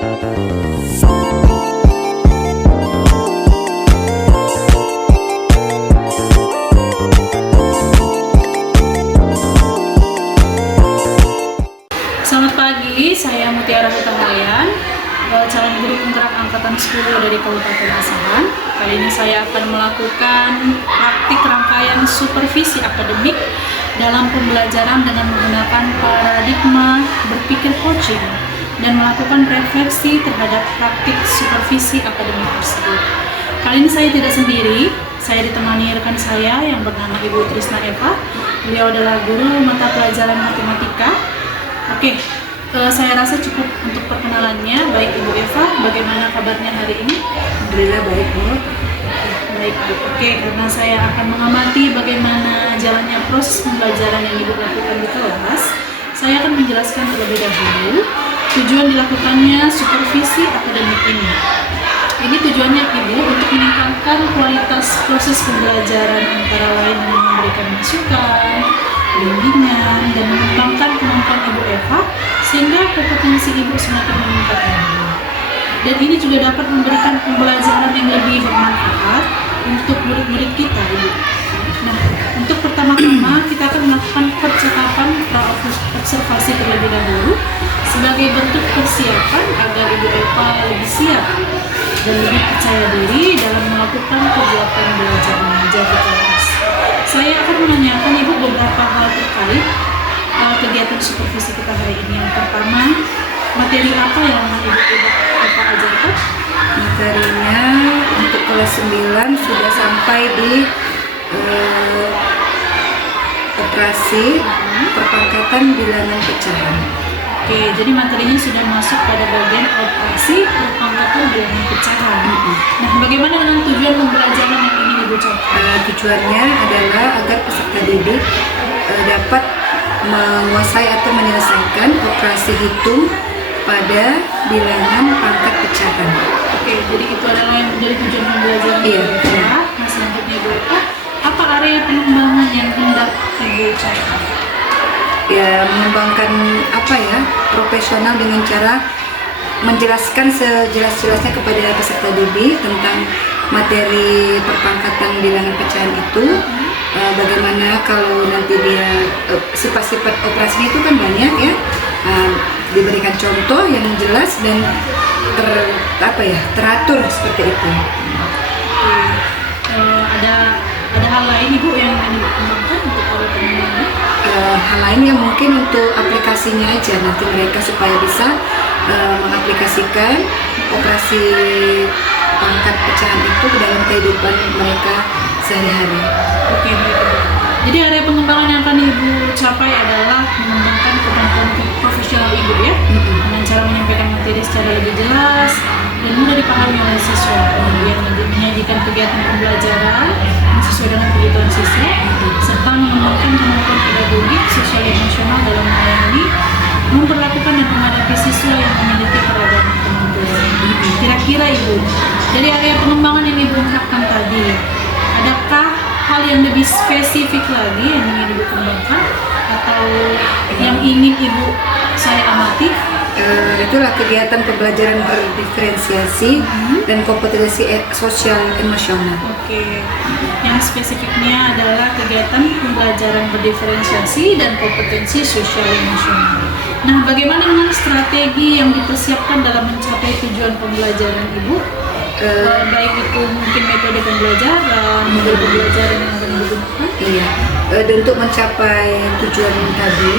Selamat pagi, saya Mutiara Hutahayan, calon guru penggerak angkatan 10 dari Kabupaten Asahan. Kali ini saya akan melakukan praktik rangkaian supervisi akademik dalam pembelajaran dengan menggunakan paradigma berpikir coaching dan melakukan refleksi terhadap praktik supervisi akademik tersebut. Kali ini saya tidak sendiri, saya ditemani rekan saya yang bernama Ibu Trisna Eva. Beliau adalah guru mata pelajaran matematika. Oke, saya rasa cukup untuk perkenalannya. Baik Ibu Eva, bagaimana kabarnya hari ini? Alhamdulillah baik, Bu. Baik Bu. Oke, karena saya akan mengamati bagaimana jalannya proses pembelajaran yang Ibu lakukan di kelas, saya akan menjelaskan terlebih dahulu tujuan dilakukannya supervisi akademik ini. Ini tujuannya Ibu untuk meningkatkan kualitas proses pembelajaran, antara lain dengan memberikan masukan, bimbingan, dan mengembangkan kemampuan Ibu Eva sehingga kompetensi Ibu semakin meningkat lagi. Dan ini juga dapat memberikan pembelajaran yang lebih bermanfaat untuk murid-murid kita, Ibu. Nah, untuk pertama-tama kita akan melakukan percakapan pra-observasi terlebih dahulu sebagai bentuk persiapan agar Ibu Eva lebih siap dan lebih percaya diri dalam melakukan kegiatan belajar mengajar di kelas. Saya akan menanyakan Ibu beberapa hal terkait kegiatan supervisi kita hari ini. Yang pertama, materi apa yang akan Ibu Eva ajarkan? Materinya untuk kelas 9 sudah sampai di operasi perpangkatan bilangan pecahan. Oke, jadi materinya sudah masuk pada bagian operasi perpangkatan bilangan pecahan. Nah, bagaimana dengan tujuan pembelajaran yang ingin Ibu capai? Tujuannya adalah agar peserta didik dapat menguasai atau menyelesaikan operasi hitung pada bilangan pangkat pecahan. Oke, jadi itu adalah yang menjadi tujuan pembelajaran Iya. Ibu Eva. Nah, selanjutnya Ibu Eva, apa area pengembangan yang hendak Ibu capai? Ya, mengembangkan profesional dengan cara menjelaskan sejelas-jelasnya kepada peserta didik tentang materi perpangkatan bilangan pecahan itu. Bagaimana kalau nanti dia sifat-sifat operasinya itu kan banyak ya, diberikan contoh yang jelas dan teratur seperti itu. Ada hal lain Ibu yang ingin dikembangkan untuk para pengembangan? Hal lain yang mungkin untuk aplikasinya aja nanti mereka supaya bisa mengaplikasikan operasi pangkat pecahan itu ke dalam kehidupan mereka sehari-hari. Oke, baik. Jadi area pengembangan yang akan Ibu capai adalah mengembangkan kemampuan profesional Ibu ya, dengan cara menyampaikan materi secara lebih jelas dan mudah dipahami oleh siswa. Kemudian menyajikan kegiatan pembelajaran sesuai dengan kebutuhan siswa, serta mengembangkan kemampuan pedagogik, sosial emosional dalam melayani, memperlakukan dan menghadapi siswa yang memiliki keragaman kemampuan. Kira-kira Ibu, dari area pengembangan yang Ibu ungkapkan tadi, adakah hal yang lebih spesifik lagi yang ingin Ibu kembangkan atau yang ingin Ibu saya amati? Itulah kegiatan pembelajaran berdiferensiasi dan kompetensi sosial emosional. Oke, yang spesifiknya adalah kegiatan pembelajaran berdiferensiasi dan kompetensi sosial emosional. Nah, bagaimana dengan strategi yang dipersiapkan dalam mencapai tujuan pembelajaran Ibu? Baik itu mungkin metode pembelajaran, model pembelajaran yang akan digunakan. Iya, dan untuk mencapai tujuan tadi,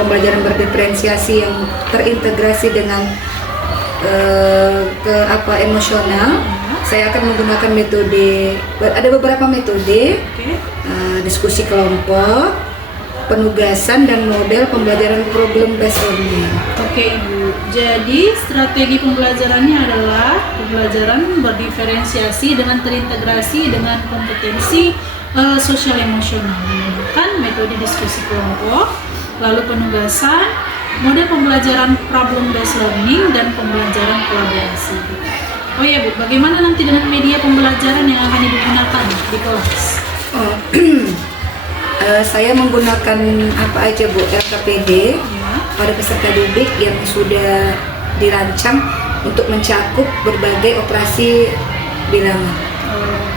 pembelajaran berdiferensiasi yang terintegrasi dengan emosional, saya akan menggunakan metode. Ada beberapa metode, diskusi kelompok, penugasan dan model pembelajaran problem based learning. Oke Ibu, jadi strategi pembelajarannya adalah pembelajaran berdiferensiasi dengan terintegrasi dengan kompetensi sosial emosional, menggunakan metode diskusi kelompok, lalu penugasan, model pembelajaran problem based learning, dan pembelajaran kolaborasi. Oh ya Bu, bagaimana nanti dengan media pembelajaran yang akan Ibu gunakan di kelas? Saya menggunakan apa aja Bu, LKPD pada peserta didik yang sudah dirancang untuk mencakup berbagai operasi bilangan.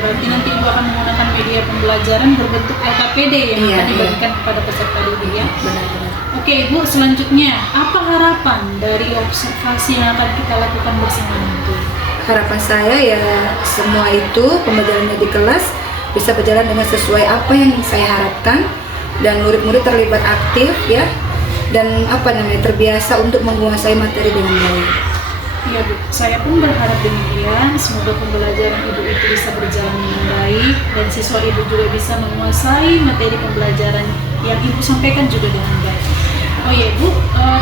Berarti nanti Ibu akan menggunakan media pembelajaran berbentuk LKPD yang Iya, akan dibagikan kepada peserta didik ya. Benar-benar. Oke Ibu, selanjutnya apa harapan dari observasi yang akan kita lakukan bersama nanti? Harapan saya ya semua itu pembelajarannya di kelas bisa berjalan dengan sesuai apa yang saya harapkan, dan murid-murid terlibat aktif ya, dan terbiasa untuk menguasai materi dengan baik. Iya Bu, saya pun berharap demikian. Semoga pembelajaran Ibu itu bisa berjalan dengan baik dan siswa Ibu juga bisa menguasai materi pembelajaran yang Ibu sampaikan juga dengan baik. Oh iya Bu,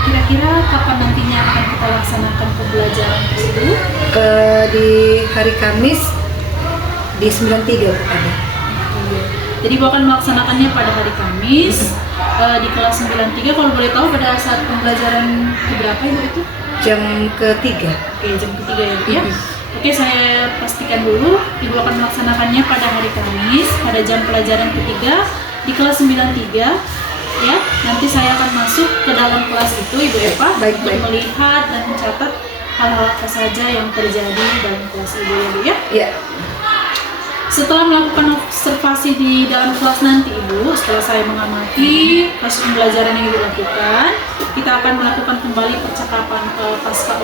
kira-kira kapan nantinya akan kita laksanakan pembelajaran tersebut? Di hari Kamis di 93 Bu ada. Jadi Ibu akan melaksanakannya pada hari Kamis di kelas 93. Kalau boleh tahu pada saat pembelajaran keberapa Ibu itu? Jam ketiga. Oke, jam ketiga ya Bu ya. Oke, saya pastikan dulu Ibu akan melaksanakannya pada hari Kamis pada jam pelajaran ketiga di kelas 93 ya. Nanti saya akan masuk ke dalam kelas itu Ibu Eva untuk melihat dan mencatat hal-hal apa saja yang terjadi dalam kelas Ibu ya Bu ya. Iya. Setelah melakukan observasi di dalam kelas nanti Ibu, setelah saya mengamati proses pembelajaran yang Ibu lakukan, kita akan melakukan kembali percakapan pasca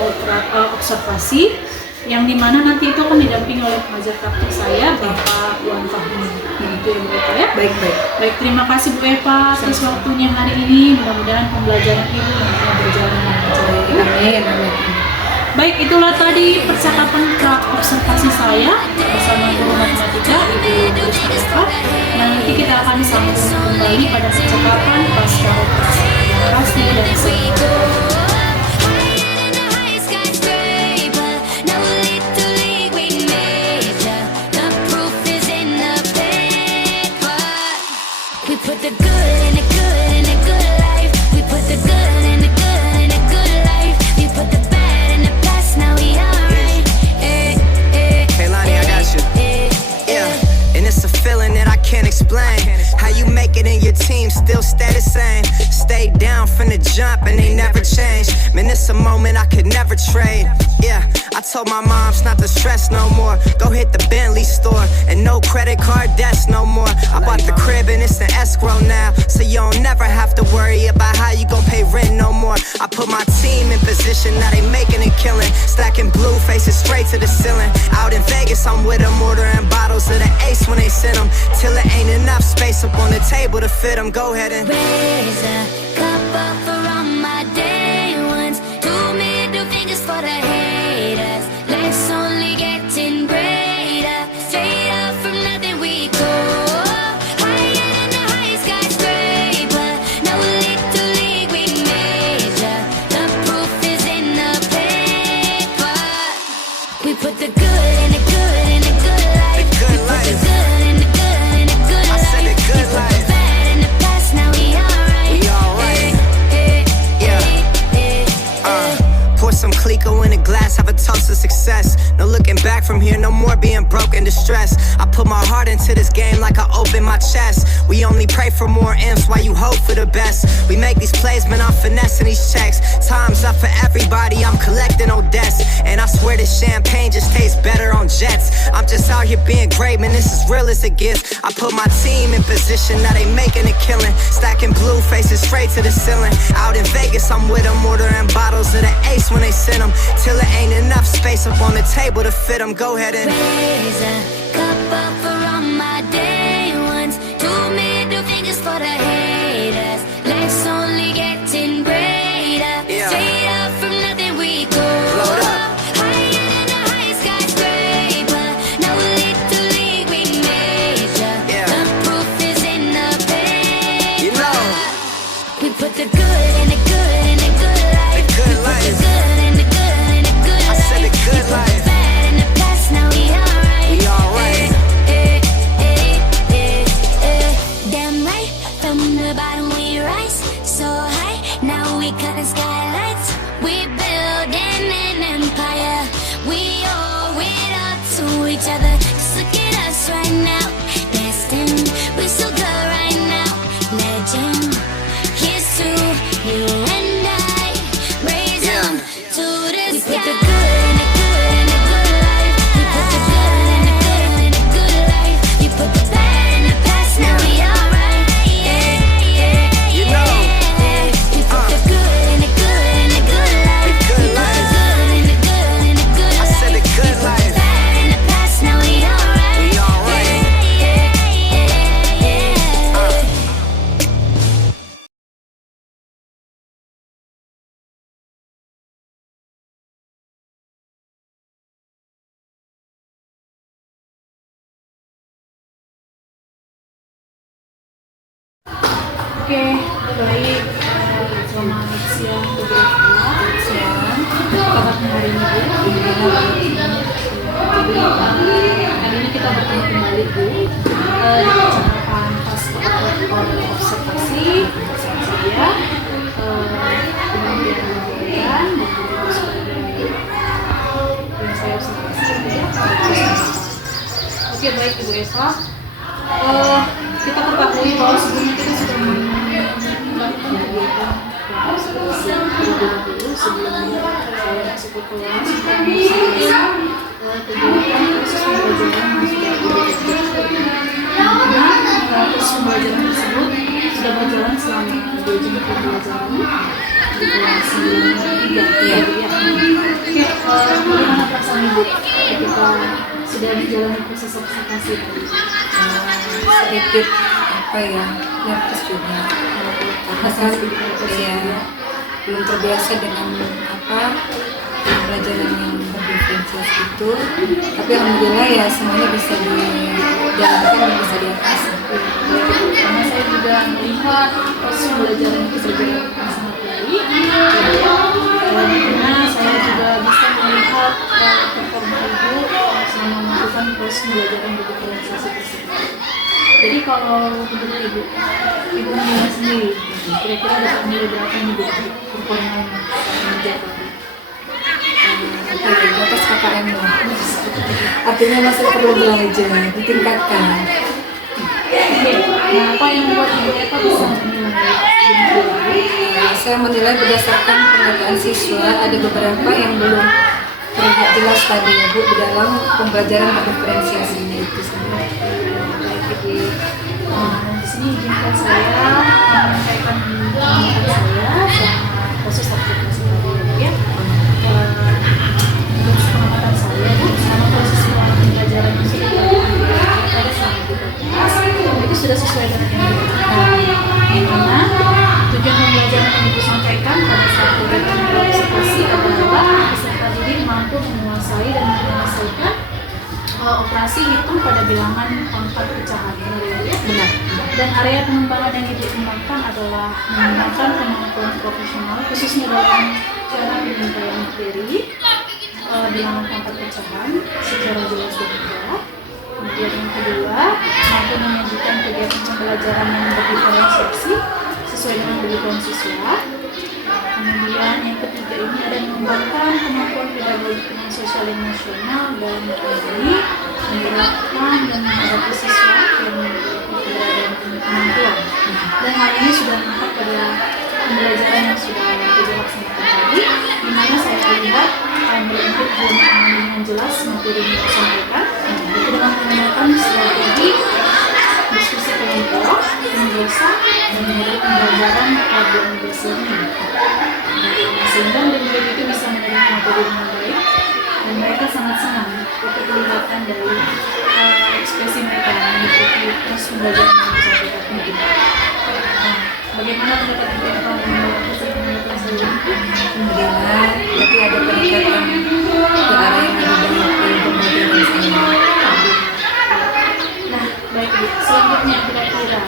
observasi, yang dimana nanti itu akan didampingi oleh pengajar praktik saya, Bapak Wan Fahmi. Itu ya Bu Eva ya. Baik, terima kasih Bu Eva atas waktunya hari ini. Mudah-mudahan pembelajaran Ibu nantinya berjalan dengan lancar. Amin. Baik, itulah tadi percakapan observasi saya bersama guru matematika Ibu Eva. Nanti kita akan sambung kembali pada percakapan pasca operasi. Terima kasih dan sampai. Put the good in the good in the good life. We put the good in the good in the good life. We put the bad in the past. Now we alright. Hey Lonnie, I got you. Yeah, and it's a feeling that I can't explain. How you make it in your team still stay the same. Stay down from the jump and they never change. Man, it's a moment I could never trade. Yeah, I told my moms not to stress no more. Go hit the Bentley store and no credit card debts no more. I bought the crib and it's an escrow now, so you don't never have to worry about how you gon' pay rent no more. I put my team in position, now they making a killing. Stacking blue faces straight to the ceiling. Out in Vegas, I'm with them, ordering bottles of the Ace when they send them. Till it ain't enough space up on the table to fit them. Go ahead and Raise a cup up for all my day ones. 2 middle fingers for the haters. Life's only getting greater. Straight up from nothing we go. Higher than the highest skyscraper. Now a little league we major. The proof is in the paper. We put the good in the good in the good life. The good We put the life. good in the good in the good I life. said the good We put life. the bad in the past. Now we alright. We alright. Yeah. Yeah. Pour some Clico in a glass, have a toast to success. No looking back from here, no more being broke and distressed. I put my heart into this game like I open my chest. We only pray for more M's while you hope for the best. We make these plays, man, I'm finessing these checks. Time's up for everybody, I'm collecting old debts. And I swear this champagne just tastes better on jets. I'm just out here being great, man, this is real as it gets. I put my team in position, now they making a killing. Stacking blue faces straight to the ceiling. Out in Vegas, I'm with them, ordering bottles of the Ace when they send them. Till it ain't enough space up on the table to fit them. Go ahead and Raise a cup up for all my day ones. 2 middle fingers for the haters. Life's only getting greater. Yeah. Straight up from nothing we go. Load up. Higher than the highest skyscraper. Now a little league we major. Yeah. The proof is in the paper. You know. We put the good in the good in the good life. The good We put life. the good in the good in the good I said the life. good We put life. the bad in the past. Now we alright. We alright. Damn right, from the bottom we rise so high. Now we cutting skylights. Oke, baik. Selamat siang beberapa. Siang. Kabarnya hari ini Bu? Jadi hari ini kita bertemu kembali Bu. Bicarakan pasca observasi bersama saya. Kemudian dan saya observasi ya. Oke, baik Ibu Eva. Kita ketahui bahwa sebelumnya kita sudah melakukan kegiatan observasi dulu sebelum saya masuk ke kelas kegiatan proses pembelajaran yang sudah dilakukan. Nah, proses pembelajaran tersebut sudah berjalan selama 2 jam pembelajaran di kelas 9 ya. Oke, bagaimana perasaan Ibu ketika sudah menjalani proses observasi tadi? Sedikit apa ya, nervous juga karena kan belum terbiasa dengan pelajaran yang berdiferensiasi itu, tapi alhamdulillah ya semuanya bisa dijalankan dan bisa diatasi. Karena saya juga melihat proses pembelajaran itu berjalan dengan sangat baik, karena saya juga bisa melihat performa Ibu selama melakukan proses pembelajaran berdiferensiasi tersebut. Jadi kalau menurut Ibu menilai sendiri, kira-kira dapat nilai berapa nih Bu performa menjaga? Di atas KKM lah. Artinya masih perlu belajar, ditingkatkan. Nah, apa yang membuat Ibu Eva bisa menilai? Saya menilai berdasarkan pendataan siswa, ada beberapa yang belum terlihat jelas tadi ya Bu di dalam pembelajaran diferensiasinya itu sendiri. Di sini izinkan saya menyampaikan pengalaman saya sama proses aplikasi tadi ya. Menurut pengamatan saya sama proses pembelajaran yang sudah dilakukan pada selama 2 kelas itu sudah sesuai dengan yang dilakukan. Yang mana tujuan pembelajaran yang Ibu sampaikan pada saat kegiatan observasi adalah peserta didik mampu menguasai dan menyelesaikan operasi hitung pada bilangan pangkat pecahan. Benar. Dan area pengembangan yang Ibu kembangkan adalah menggunakan kemampuan profesional khususnya dalam cara penyampaian materi bilangan pangkat pecahan secara jelas dan mudah. Kemudian yang kedua, mampu menyajikan kegiatan pembelajaran yang berdiferensiasi sesuai dengan kebutuhan siswa. Kemudian yang ketiga ini ada mengembangkan kemampuan pedagogik dengan sosial emosional dan ini menerapkan dan menghadapi siswa yang memiliki keberadaan kemampuan. Dan hal ini sudah nampak pada pembelajaran yang sudah dilaksanakan tadi, di mana saya lihat berikut dengan jelas materi yang disampaikan itu dengan menggunakan strategi diskusi kelompok, pembiasa, dan metode pembelajaran problem listening. Sehingga murid-murid itu bisa menerima materi dengan baik dan mereka sangat senang untuk kelihatan dari ekspresi mereka mengikuti proses pembelajaran yang disampaikan tadi. Bagaimana pendapat Ibu Eva mengenai proses pembelajaran saya? Alhamdulillah, berarti ada peningkatan ke arah yang lebih baik dari pembelajaran saya. Nah, baik Bu. Selanjutnya kira-kira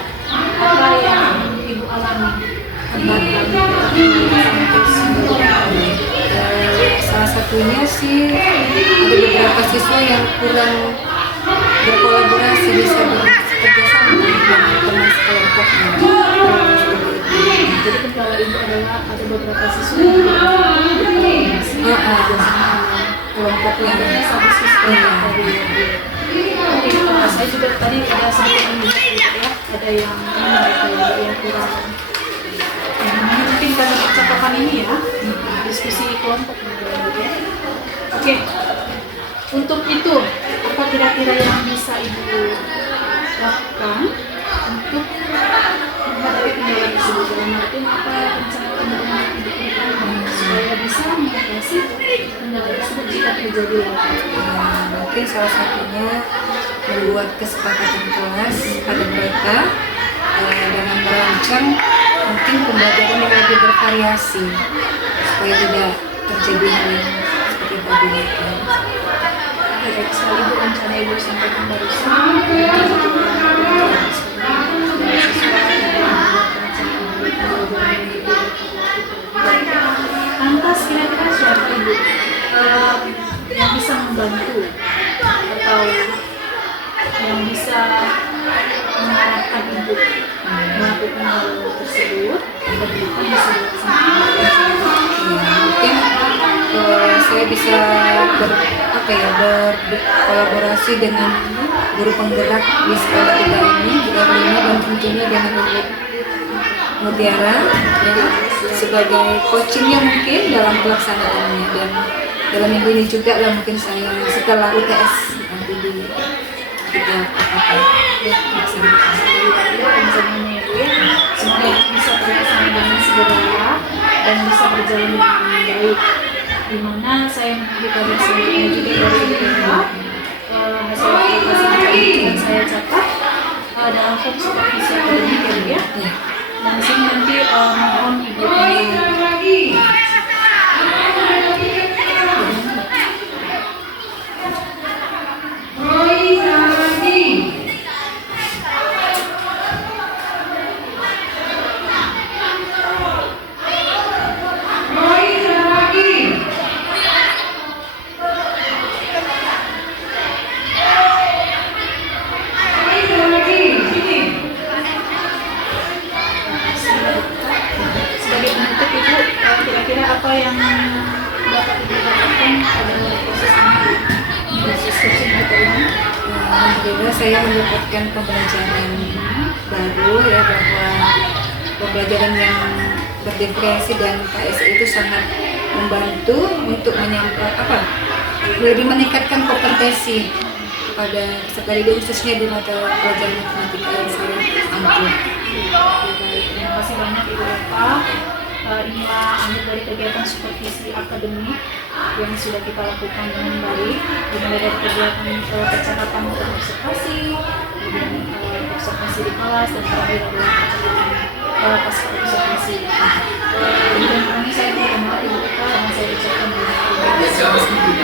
apa yang Ibu alami? Salah satunya sih ada beberapa siswa yang kurang berkolaborasi, bisa bekerja sama dengan teman sekelompoknya. Jadi kendala Ibu adalah ada beberapa siswa yang kelompoknya. Oke, saya juga tadi ada sedikit menyebut ya, ada yang kurang. Mungkin karena percakapan ini ya, diskusi kelompok ya. Oke, untuk itu apa kira-kira yang bisa Ibu lakukan untuk menghadapi kendala tersebut? Dalam arti apa rencana yang Ibu berikan supaya bisa mengatasi kendala tersebut jika terjadi lagi? Mungkin salah satunya membuat kesepakatan kelas pada mereka dengan merancang mungkin pembelajaran yang lebih bervariasi supaya tidak terjadi hal yang seperti tadi. Baik sekali Bu, rencana Ibu sampaikan barusan Lantas kira-kira siapa Ibu yang bisa membantu atau yang bisa mengarahkan Ibu melakukan hal tersebut dan apa yang bisa dilaksanakan? Ya, mungkin saya bisa berkolaborasi dengan guru penggerak di sekolah kita ini juga Lina, dan tentunya dengan Ibu Mutiara ya, sebagai coachingnya mungkin dalam pelaksanaannya, dan dalam minggu ini juga lah mungkin saya setelah UTS nanti kita laksanakan. Semoga bisa terlaksana dengan segera dan bisa berjalan dengan baik. Dimana saya mengikuti kabar selanjutnya juga dari kita hasil aplikasi yang saya catat dalam fokus supervisi akademik ya. Dan di sini nanti mohon Ibu sebagai penutup Ibu, kira-kira apa yang dapat Ibu katakan pada proses ini, proses coaching kita ini? Alhamdulillah saya mendapatkan pembelajaran baru ya, bahwa pembelajaran yang berdiferensi dan KSI itu sangat membantu untuk lebih meningkatkan kompetensi pada peserta didik khususnya di mata pelajaran matematika yang saya ambil. Terima kasih banyak Ibu Eva. Inilah akhir dari kegiatan supervisi akademik yang sudah kita lakukan dengan baik, dimulai dari kegiatan percakapan untuk observasi, kemudian observasi di kelas, dan terakhir adalah percakapan pasca observasi. Kemudian kami saya berterima kasih Ibu Eva dan saya ucapkan terima kasih.